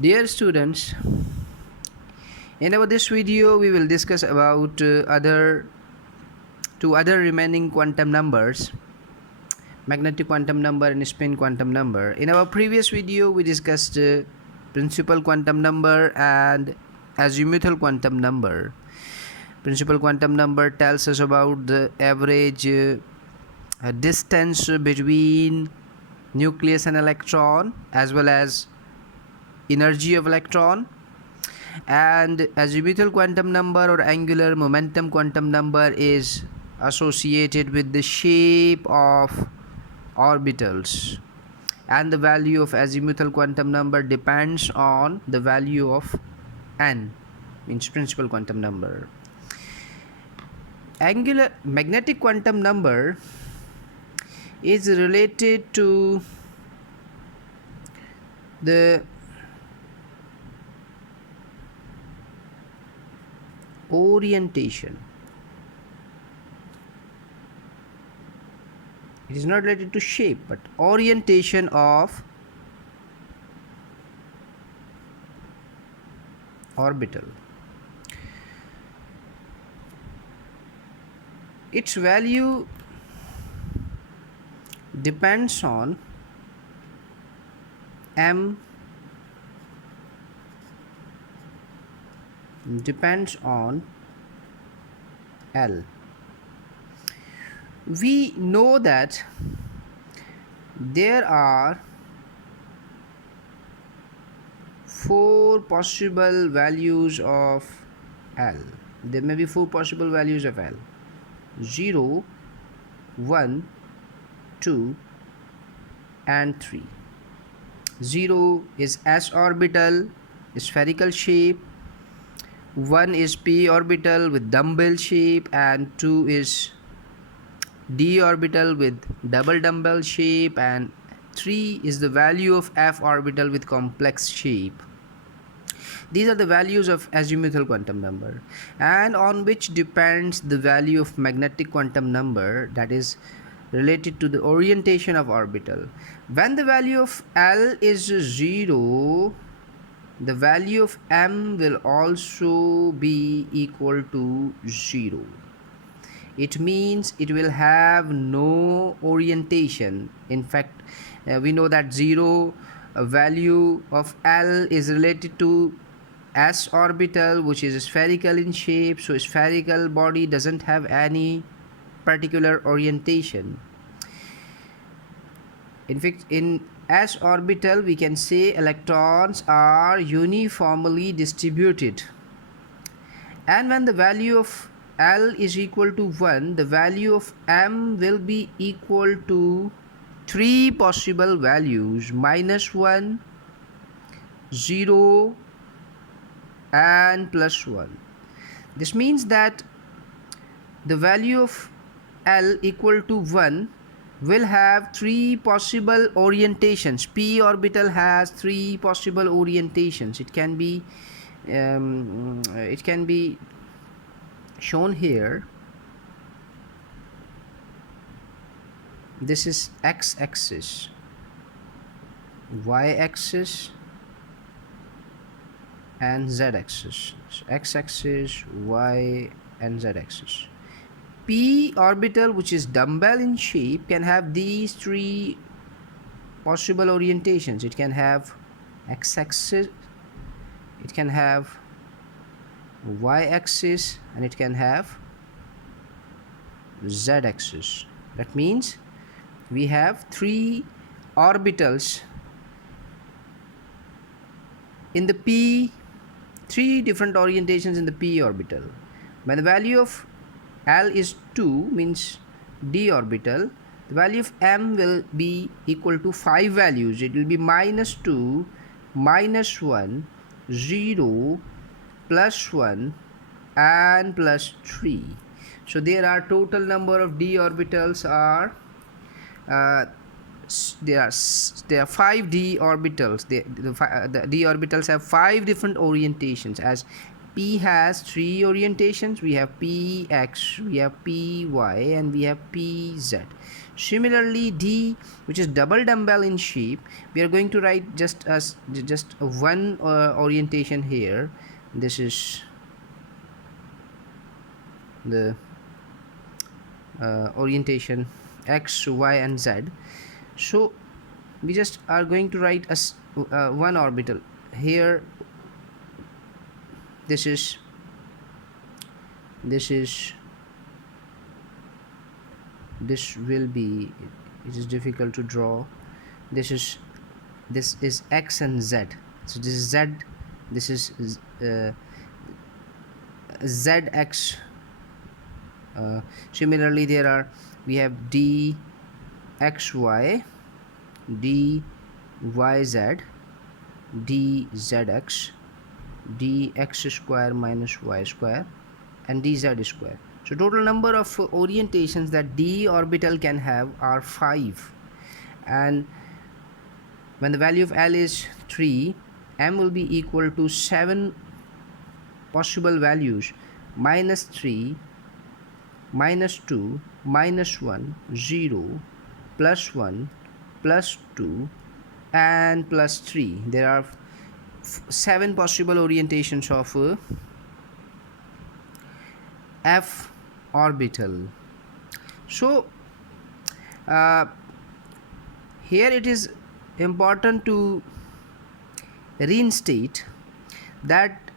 Dear students, in our this video we will discuss about other remaining quantum numbers, magnetic quantum number and spin quantum number. In our previous video we discussed principal quantum number and azimuthal quantum number. Principal quantum number tells us about the average distance between nucleus and electron, as well as energy of electron. And azimuthal quantum number or angular momentum quantum number is associated with the shape of orbitals, and the value of azimuthal quantum number depends on the value of n, means principal quantum number. Angular magnetic quantum number is related to the orientation. It is not related to shape but orientation of orbital. Its value depends on m, depends on L. We know that there are 4 possible values of L. There may be 4 possible values of L: 0, 1, 2 and 3. 0 is s orbital, spherical shape. 1 is p orbital with dumbbell shape, and 2 is d orbital with double dumbbell shape, and 3 is the value of f orbital with complex shape. These are the values of azimuthal quantum number, and on which depends the value of magnetic quantum number, that is related to the orientation of orbital. When the value of L is 0, the value of m will also be equal to 0. It means it will have no orientation. In fact, we know that 0 value of L is related to s orbital, which is spherical in shape, so spherical body doesn't have any particular orientation. In fact, in s orbital we can say electrons are uniformly distributed, and when the value of L is equal to 1, the value of m will be equal to 3 possible values: -1, 0 and +1. This means that the value of L equal to 1 will have 3 possible orientations. P orbital has 3 possible orientations. It can be shown here. This is x-axis, y-axis and z-axis. So x-axis, y and z-axis. P orbital, which is dumbbell in shape, can have these 3 possible orientations. It can have x-axis, it can have y-axis, and it can have z-axis. That means we have 3 orbitals in the p, 3 different orientations in the p orbital. When the value of L is 2, means d orbital, the value of m will be equal to 5 values. It will be -2, -1, 0, +1 and +3. So there are total number of d orbitals are there are 5 d orbitals. The d orbitals have 5 different orientations. As P has 3 orientations, we have px, we have py, and we have pz. Similarly, D, which is double dumbbell in sheep, we are going to write just one orientation here. This is the orientation X, Y, and Z. So we just are going to write one orbital here. This is will be, it is difficult to draw. This is X and Z. So this is Z, this is ZX. Similarly, we have D XY, D YZ, D ZX, D X square minus Y square, and dz square. So total number of orientations that d orbital can have are 5, and when the value of L is 3, m will be equal to 7 possible values: -3, -2, -1, 0, +1, +2, and +3. There are 7 possible orientations of F orbital. So here it is important to reinstate that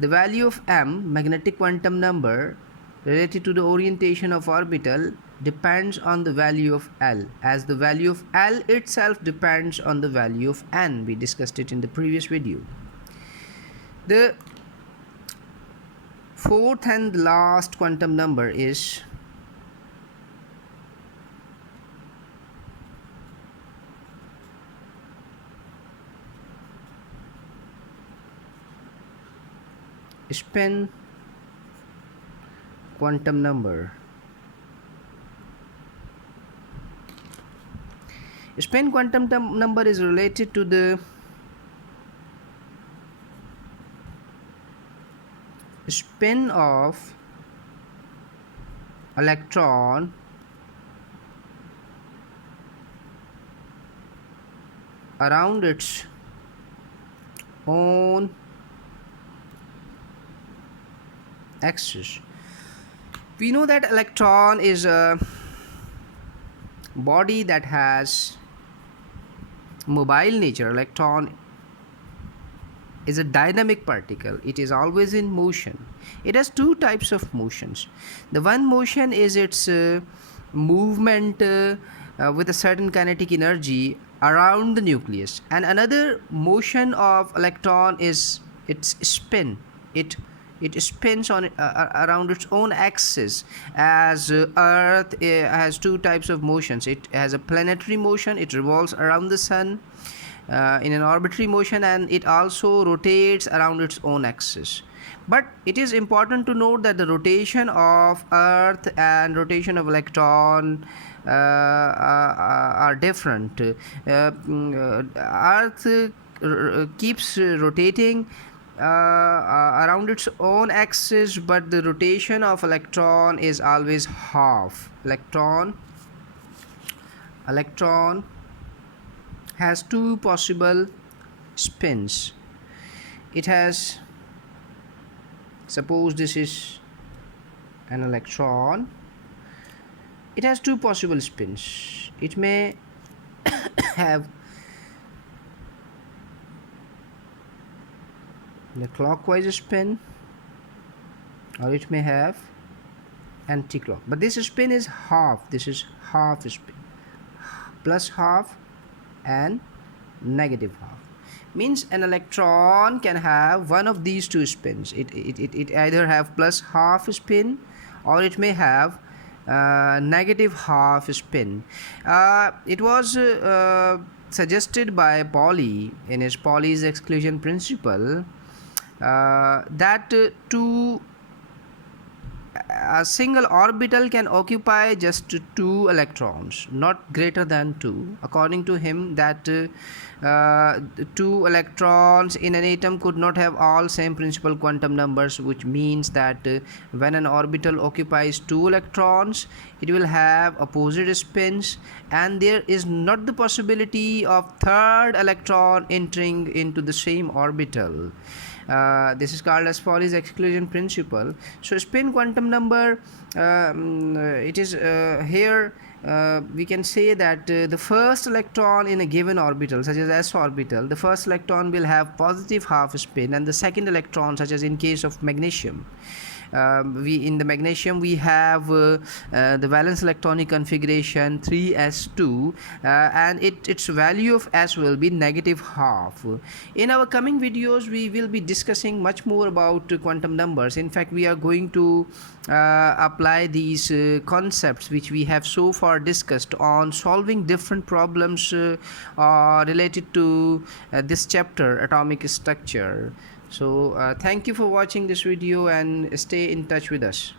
the value of m, magnetic quantum number, related to the orientation of orbital depends on the value of L, as the value of L itself depends on the value of n. We discussed it in the previous video. The fourth and last quantum number is spin quantum number. Spin quantum number is related to the spin of electron around its own axis. We know that electron is a body that has mobile nature. Electron is a dynamic particle. It is always in motion. It has two types of motions. The one motion is its movement with a certain kinetic energy around the nucleus, and another motion of electron is its spin. It spins on around its own axis, as Earth has two types of motions. It has a planetary motion, it revolves around the sun in an arbitrary motion, and it also rotates around its own axis. But it is important to note that the rotation of Earth and rotation of electron are different. Earth keeps rotating around its own axis, but the rotation of electron is always half. Electron has two possible spins. It has, suppose this is an electron, it has two possible spins. It may have the clockwise spin, or it may have anti-clock, but this spin is half. This is half spin, plus half and negative half. Means an electron can have one of these two spins. It either have plus half spin, or it may have negative half spin. It was suggested by Pauli in his Pauli's exclusion principle that to a single orbital can occupy just 2 electrons, not greater than 2. According to him, that 2 electrons in an atom could not have all same principal quantum numbers, which means that when an orbital occupies 2 electrons, it will have opposite spins, and there is not the possibility of third electron entering into the same orbital. This is called as Pauli's exclusion principle. So spin quantum number, it is here we can say that the first electron in a given orbital, such as s orbital, the first electron will have positive half spin, and the second electron, such as in case of magnesium, in the magnesium we have the valence electronic configuration 3s2, and its value of s will be negative half. In our coming videos we will be discussing much more about quantum numbers. In fact, we are going to apply these concepts which we have so far discussed on solving different problems related to this chapter, atomic structure. So thank you for watching this video and stay in touch with us.